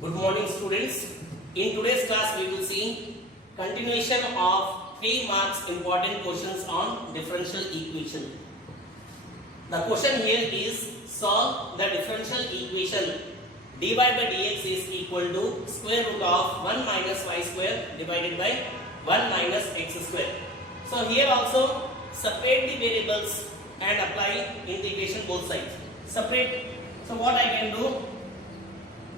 Good morning students. In today's class we will see continuation of 3 marks important questions on differential equation. The question here is solve the differential equation dy by dx is equal to square root of 1 minus y square divided by 1 minus x square. So here also separate the variables and apply integration both sides. Separate. So what I can do?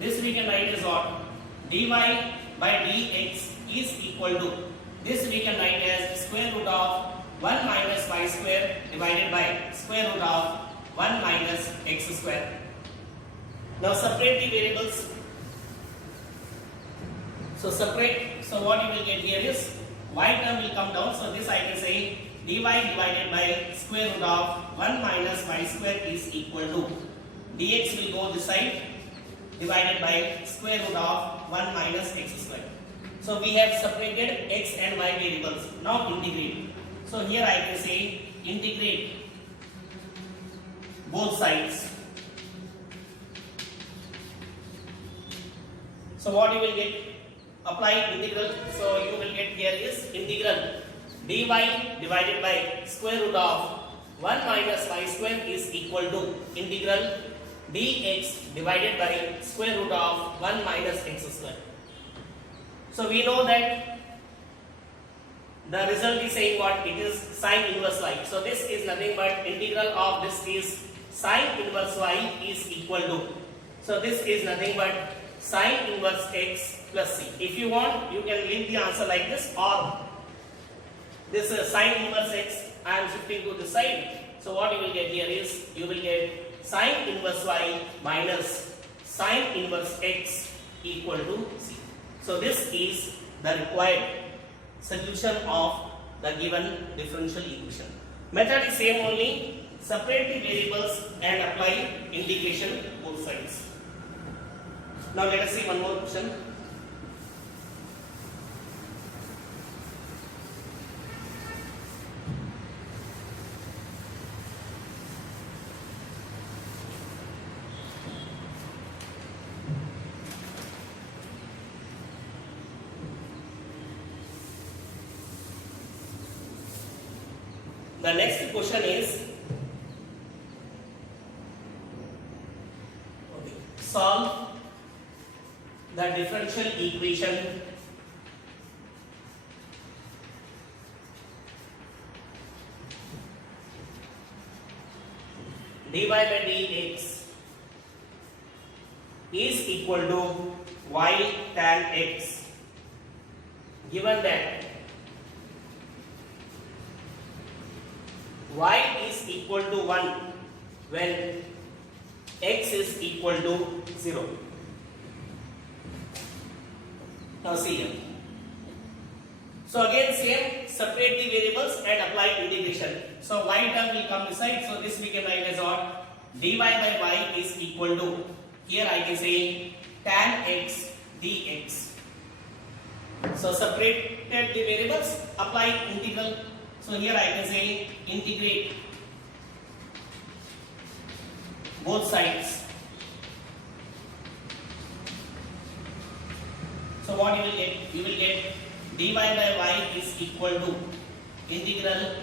This we can write as what? Dy by dx is equal to, this we can write as square root of 1 minus y square divided by square root of 1 minus x square. Now separate the variables. So separate. So what you will get here is y term will come down. So this I can say dy divided by square root of 1 minus y square is equal to, dx will go this side, divided by square root of 1 minus x square. So we have separated x and y variables. Now integrate. So here I can say integrate both sides. So what you will get? Apply integral. So you will get here is integral dy divided by square root of 1 minus y square is equal to integral dx divided by square root of 1 minus x square. So we know that the result is saying what? It is sine inverse y. So this is nothing but integral of this is sine inverse y is equal to. So this is nothing but sine inverse x plus c. If you want, you can leave the answer like this, or this sine inverse x I am shifting to this side. So what you will get here is you will get sine inverse y minus sine inverse x equal to c. So this is the required solution of the given differential equation. Method is same only, separate the variables and apply integration both sides. Now let us see one more question. The next question is solve the differential equation dy by dx is equal to y tan x, given that y is equal to 1 when x is equal to 0. Now see here. So again same, separate the variables and apply integration. So y term will come beside. So this we can write as what? Dy by y is equal to, here I can say tan x dx. So separated the variables, apply integral. So here I can say integrate both sides. So what you will get? You will get dy by y is equal to integral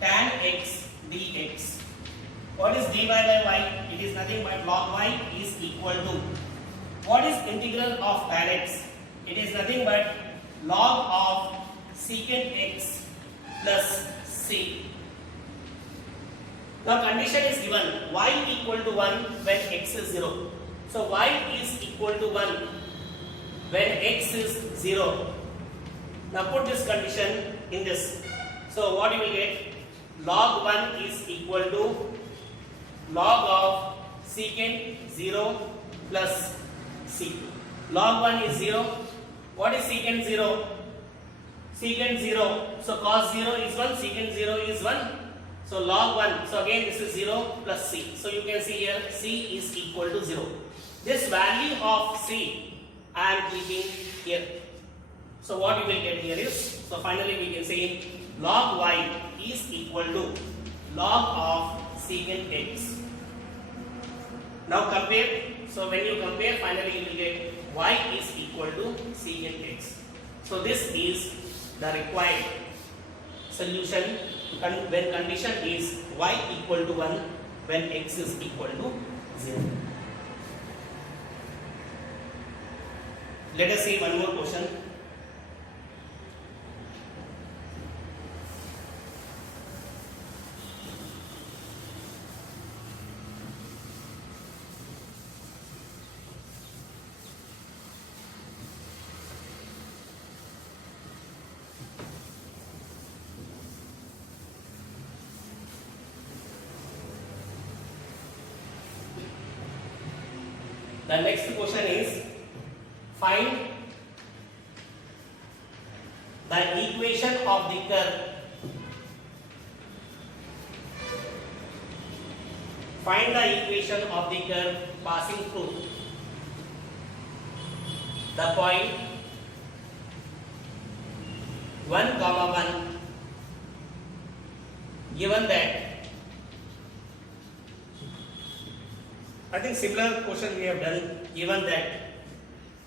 tan x dx. What is dy by y? It is nothing but log y is equal to, what is integral of tan x? It is nothing but log of secant x plus c. Now condition is given y equal to 1 when x is 0. So y is equal to 1 when x is 0. Now put this condition in this. So what you will get? Log 1 is equal to log of secant 0 plus c. Log 1 is 0. What is secant 0? Secant 0. So cos 0 is 1, secant 0 is 1. So log 1. So again this is 0 plus c. So you can see here c is equal to 0. This value of c I am keeping here. So what you will get here is, so finally we can say log y is equal to log of secant x. Now compare So when you compare, finally you will get y is equal to c in x. So this is the required solution when condition is y equal to 1 when x is equal to 0. Let us see one more question. The next question is find the equation of the curve. Find the equation of the curve passing through the point 1, 1 given that. I think similar question we have done. Given that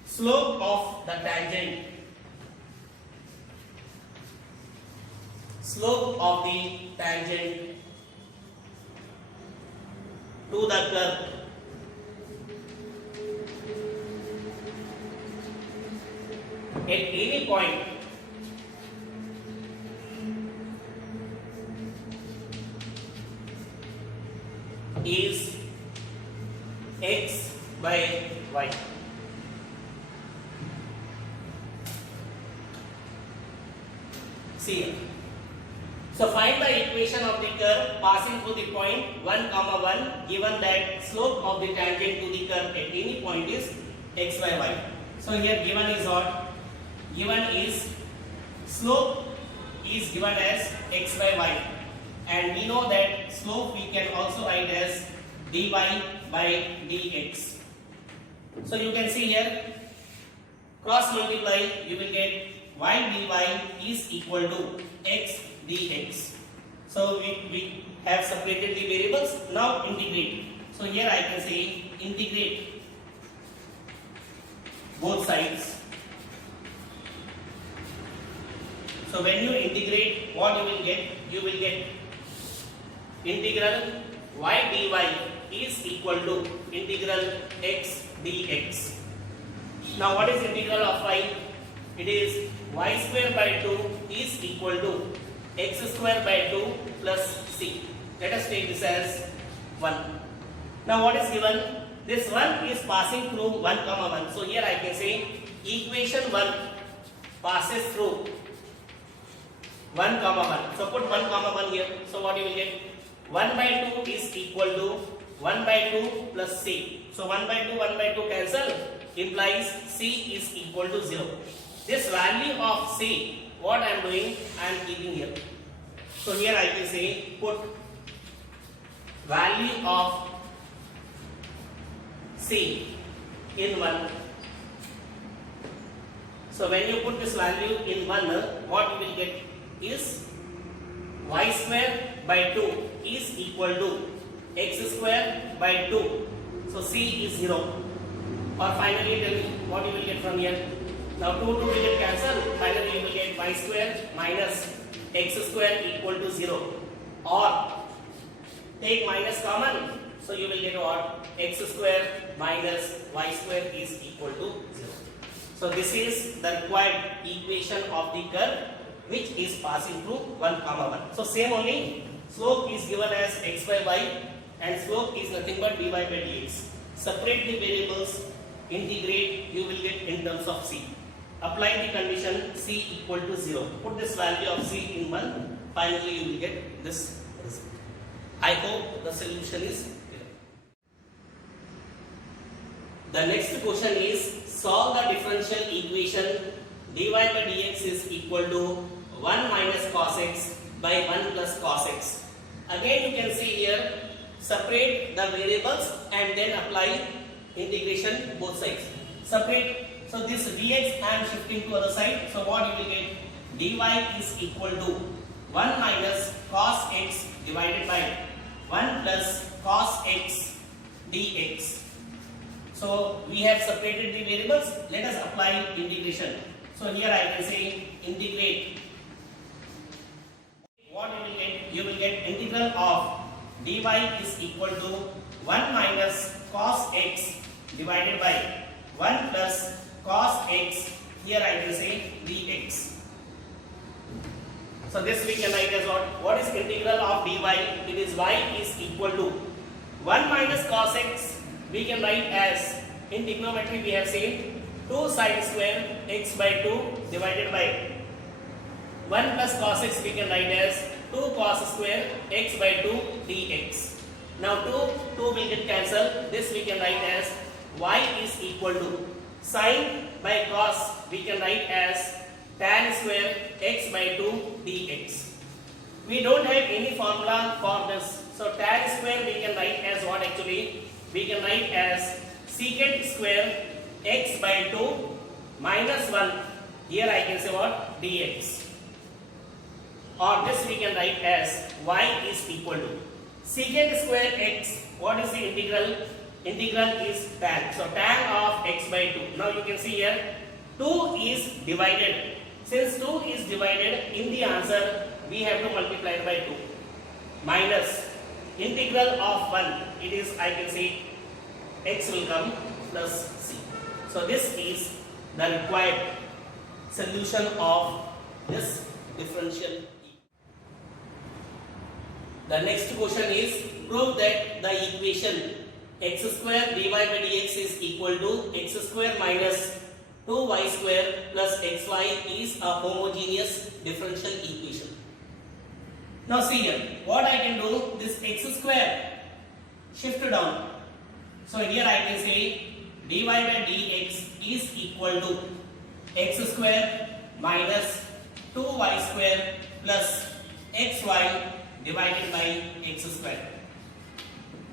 slope of the tangent to the curve at any point is x by y. See here. So find the equation of the curve passing through the point 1, 1 given that slope of the tangent to the curve at any point is x by y. So here given is what? Given is slope is given as x by y, and we know that slope we can also write as dy by dx. So you can see here, cross multiply, you will get y dy is equal to x dx. So we have separated the variables. Now integrate. So here I can say integrate both sides. So when you integrate, what you will get? You will get integral y dy is equal to integral x dx. Now what is integral of y? It is y square by 2 is equal to x square by 2 plus c. Let us take this as 1. Now what is given? This 1 is passing through 1, 1. So here I can say equation 1 passes through 1, 1. So put 1, 1 here. So what you will get? 1 by 2 is equal to 1 by 2 plus c. So 1 by 2 cancel, implies c is equal to 0. This value of c, what I am doing? I am keeping here. So here I can say put value of c in 1. So when you put this value in 1, what you will get is y square by 2 is equal to x square by 2. So c is 0. Or finally tell me what you will get from here. Now 2 will get cancelled. Finally you will get y square minus x square equal to 0. Or take minus common. So you will get what? X square minus y square is equal to 0. So this is the required equation of the curve which is passing through 1, 1. So same only, slope is given as x by y and slope is nothing but dy by dx. Separate the variables, integrate, you will get in terms of c. Apply the condition c equal to 0. Put this value of c in 1, finally you will get this result. I hope the solution is clear. The next question is solve the differential equation dy by dx is equal to 1 minus cos x by 1 plus cos x. Again you can see here, separate the variables and then apply integration both sides. Separate, so this dx I am shifting to other side. So what you will get? Dy is equal to 1 minus cos x divided by 1 plus cos x dx. So we have separated the variables. Let us apply integration. So here I can say integrate. What you will get? You will get integral of dy is equal to 1 minus cos x divided by 1 plus cos x. Here I can say dx. So this we can write as what? What is integral of dy? It is y is equal to 1 minus cos x. We can write as, in trigonometry we have seen 2 sin square x by 2 divided by 1 plus cos x. We can write as 2 cos square x by 2 dx. Now 2 will get cancelled. This we can write as y is equal to sin by cos. We can write as tan square x by 2 dx. We don't have any formula for this. So tan square we can write as what actually? We can write as secant square x by 2 minus 1. Here I can say what? Dx. Or this we can write as y is equal to secant square x. What is the integral? Integral is tan. So tan of x by 2. Now you can see here 2 is divided. Since 2 is divided, in the answer we have to multiply it by 2. Minus integral of 1. It is, I can say, x will come plus c. So this is the required solution of this differential. The next question is, prove that the equation x square dy by dx is equal to x square minus 2y square plus xy is a homogeneous differential equation. Now see here, what I can do, this x square shift down. So here I can say dy by dx is equal to x square minus 2y square plus xy divided by x square.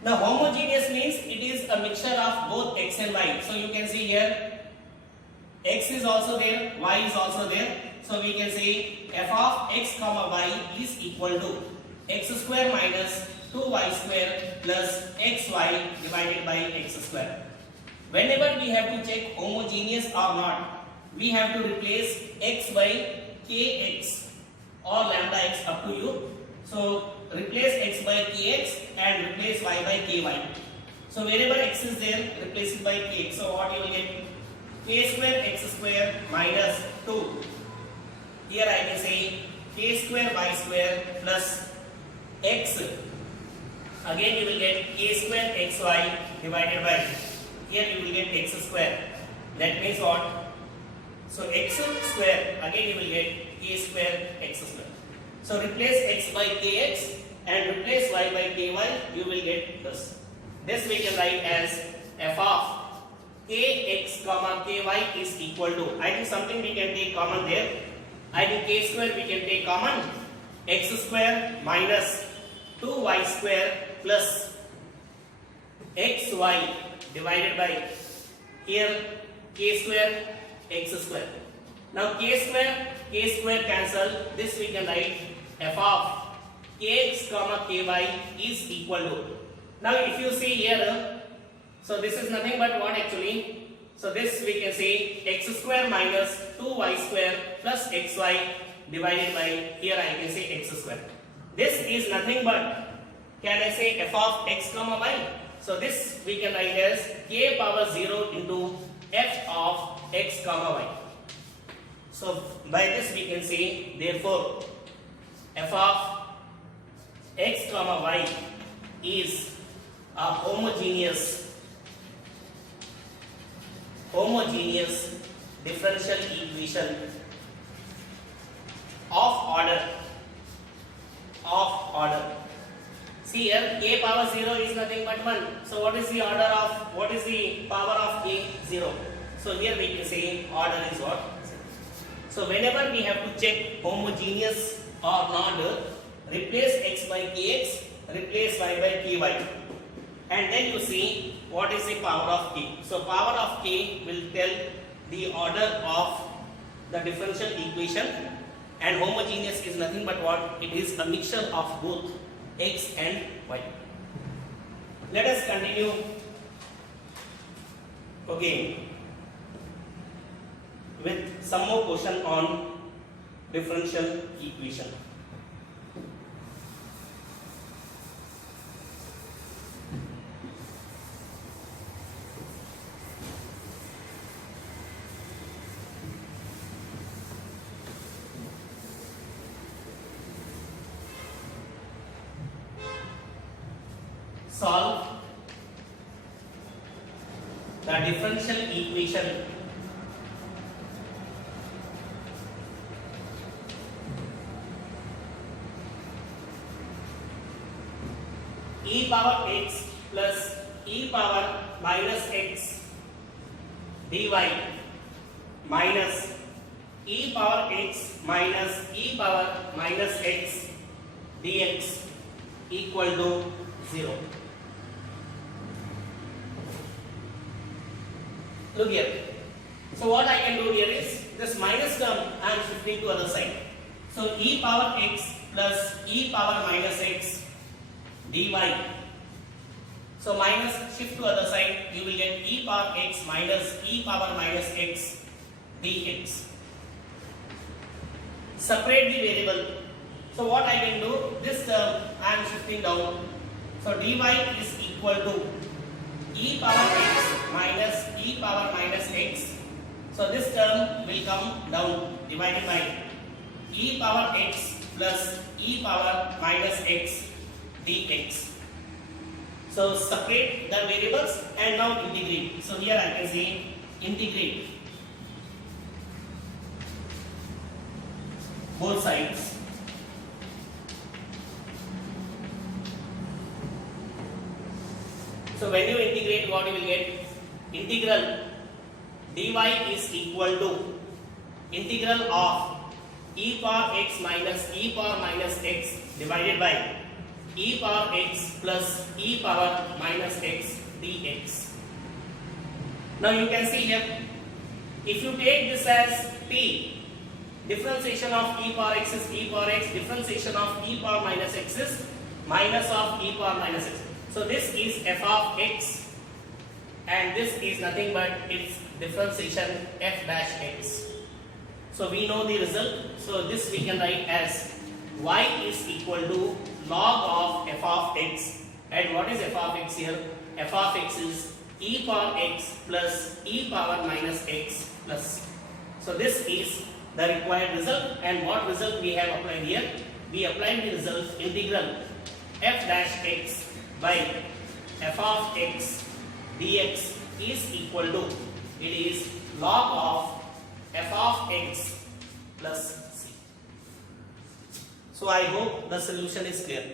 Now homogeneous means it is a mixture of both x and y. So you can see here x is also there, y is also there. So we can say f of x comma y is equal to x square minus 2y square plus xy divided by x square. Whenever we have to check homogeneous or not, we have to replace x by kx or lambda x, up to you. So replace x by kx and replace y by ky. So wherever x is there, replace it by kx. So what you will get? K square x square minus 2. Here I can say k square y square plus x. Again you will get k square xy divided by, here you will get x square. That means what? So x square, again you will get k square x square. So replace x by kx and replace y by ky, you will get this. This we can write as f of kx comma ky is equal to, I think something we can take common there. I think k square we can take common, x square minus 2y square plus xy divided by, here k square x square. Now k square cancel. This we can write f of kx comma ky is equal to. Now if you see here, so this is nothing but what actually? So this we can say x square minus 2y square plus xy divided by, here I can say x square. This is nothing but, can I say f of x comma y? So this we can write as k power 0 into f of x comma y. So by this we can say, therefore f of x comma y is a homogeneous differential equation of order. See here, k power 0 is nothing but 1. So what is the power of k? 0. So here we can say order is what? 0. So whenever we have to check homogeneous or not, replace x by kx, replace y by ky, and then you see what is the power of k. So power of k will tell the order of the differential equation, and homogeneous is nothing but what? It is a mixture of both x and y. Let us continue. again with some more question on differential equation. Solve the differential equation e power x plus e power minus x dy minus e power x minus e power minus x dx equal to 0. Look here. So what I can do here is this minus term I am shifting to other side. So e power x plus e power minus x dy. So minus shift to other side, you will get e power x minus e power minus x dx. Separate the variable. So what I can do, this term I am shifting down. So dy is equal to e power x minus e power minus x. So this term will come down divided by e power x plus e power minus x dx. So separate the variables and now integrate. So here I can say integrate both sides. So when you integrate, what you will get? Integral dy is equal to integral of e power x minus e power minus x divided by e power x plus e power minus x dx. Now you can see here, if you take this as t, differentiation of e power x is e power x, differentiation of e power minus x is minus of e power minus x. So this is f of x and this is nothing but its differentiation f dash x. So we know the result. So this we can write as y is equal to log of f of x. And what is f of x here? F of x is e power x plus e power minus x plus. So this is the required result. And what result we have applied here? We applied the result integral f dash x by f of x dx is equal to, it is log of f of x plus c. So I hope the solution is clear.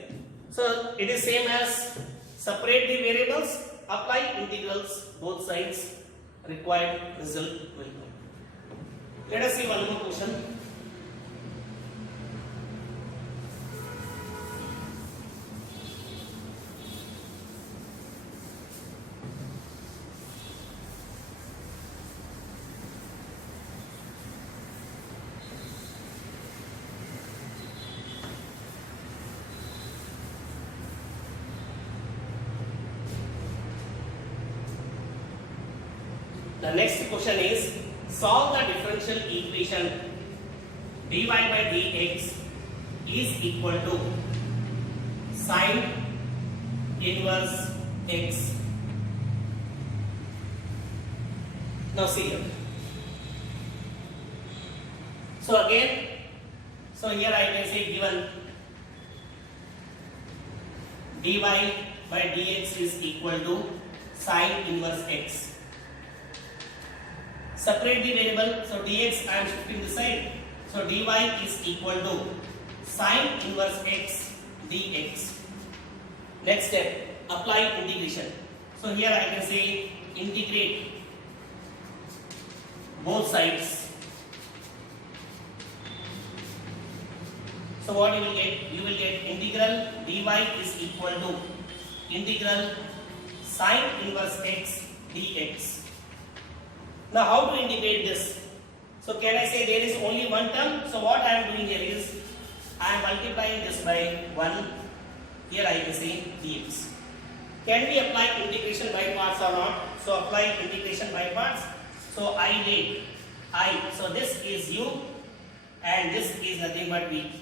So it is same as separate the variables, apply integrals both sides, required result will come. Let us see one more question. The next question is, solve the differential equation dy by dx is equal to sine inverse x. Now see here. So again, so here I can say given dy by dx is equal to sine inverse x. Separate the variable, so dx I am shifting this side. So dy is equal to sine inverse x dx. Next step, apply integration. So here I can say integrate both sides. So what you will get? You will get integral dy is equal to integral sine inverse x dx. Now how to integrate this? So can I say there is only one term? So what I am doing here is I am multiplying this by 1. Here I can say dx. Can we apply integration by parts or not? So apply integration by parts. So I let I. So this is u and this is nothing but v.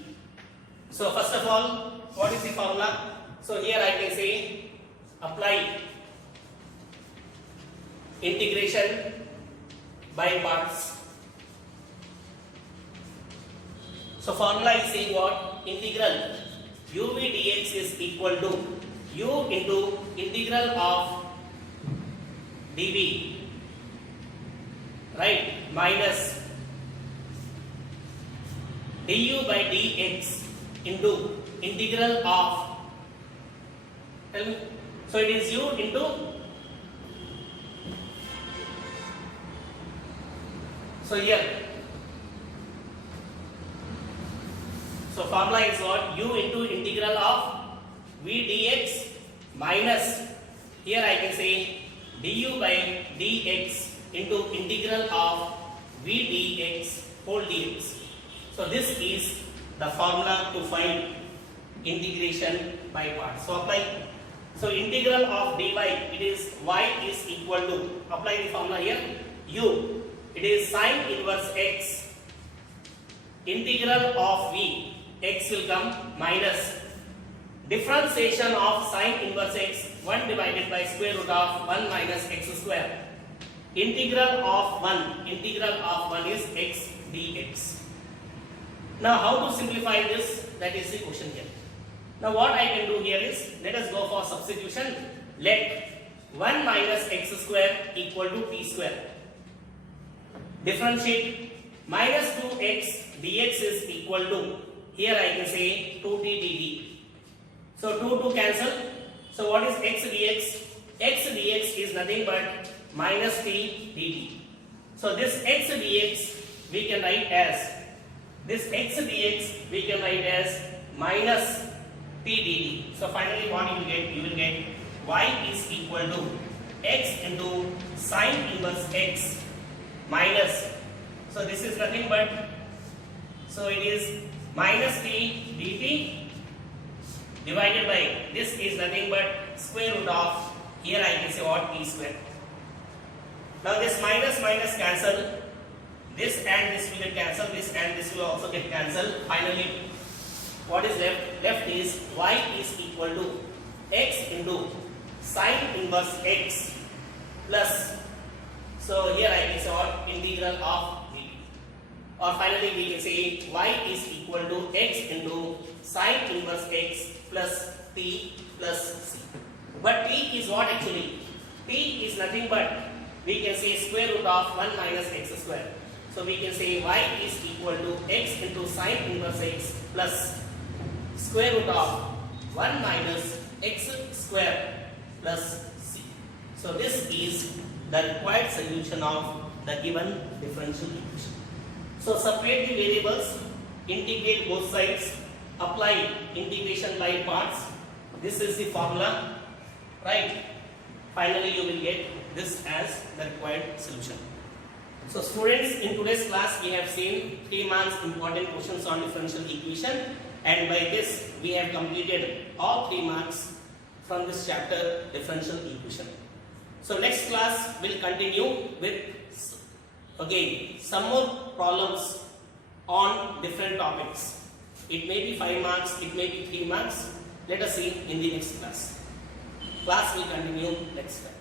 So first of all, what is the formula? So here I can say apply integration by parts. So formula is saying what? Integral uv dx is equal to u into integral of dv, right, minus du by dx into integral of, tell me, so it is u into, so here, so formula is what? U into integral of v dx minus, here I can say du by dx into integral of v dx whole dx. So this is the formula to find integration by parts. So apply. So integral of dy, it is y is equal to, apply the formula here, u, it is sine inverse x, integral of v, x will come minus differentiation of sine inverse x, 1 divided by square root of 1 minus x square, integral of 1 is x dx. Now how to simplify this? That is the question here. Now what I can do here is, let us go for substitution. Let 1 minus x square equal to t square. Differentiate minus 2x dx is equal to, here I can say 2t dt. So 2 cancel. So what is x dx? X dx is nothing but minus t dt. So this x dx we can write as, minus t dt. So finally what you will get? You will get y is equal to x into sine inverse x minus, so this is nothing but, so it is minus t dt divided by, this is nothing but square root of, here I can say what? T square. Now this minus cancel, this and this will get cancelled, this and this will also get cancelled. Finally what is left? Left is y is equal to x into sine inverse x plus, so here I can say what? Integral of dt. Or finally we can say y is equal to x into sine inverse x plus t plus c. But t is what actually? T is nothing but, we can say square root of 1 minus x square. So we can say y is equal to x into sine inverse x plus square root of 1 minus x square plus c. So this is the required solution of the given differential equation. So separate the variables, integrate both sides, apply integration by parts. This is the formula, right? Finally you will get this as the required solution. So students, in today's class we have seen 3 marks important questions on differential equation, and by this we have completed all 3 marks from this chapter, differential equation. So next class will continue with again some more problems on different topics. It may be 5 marks, it may be 3 marks. Let us see in the next class. Class will continue next time.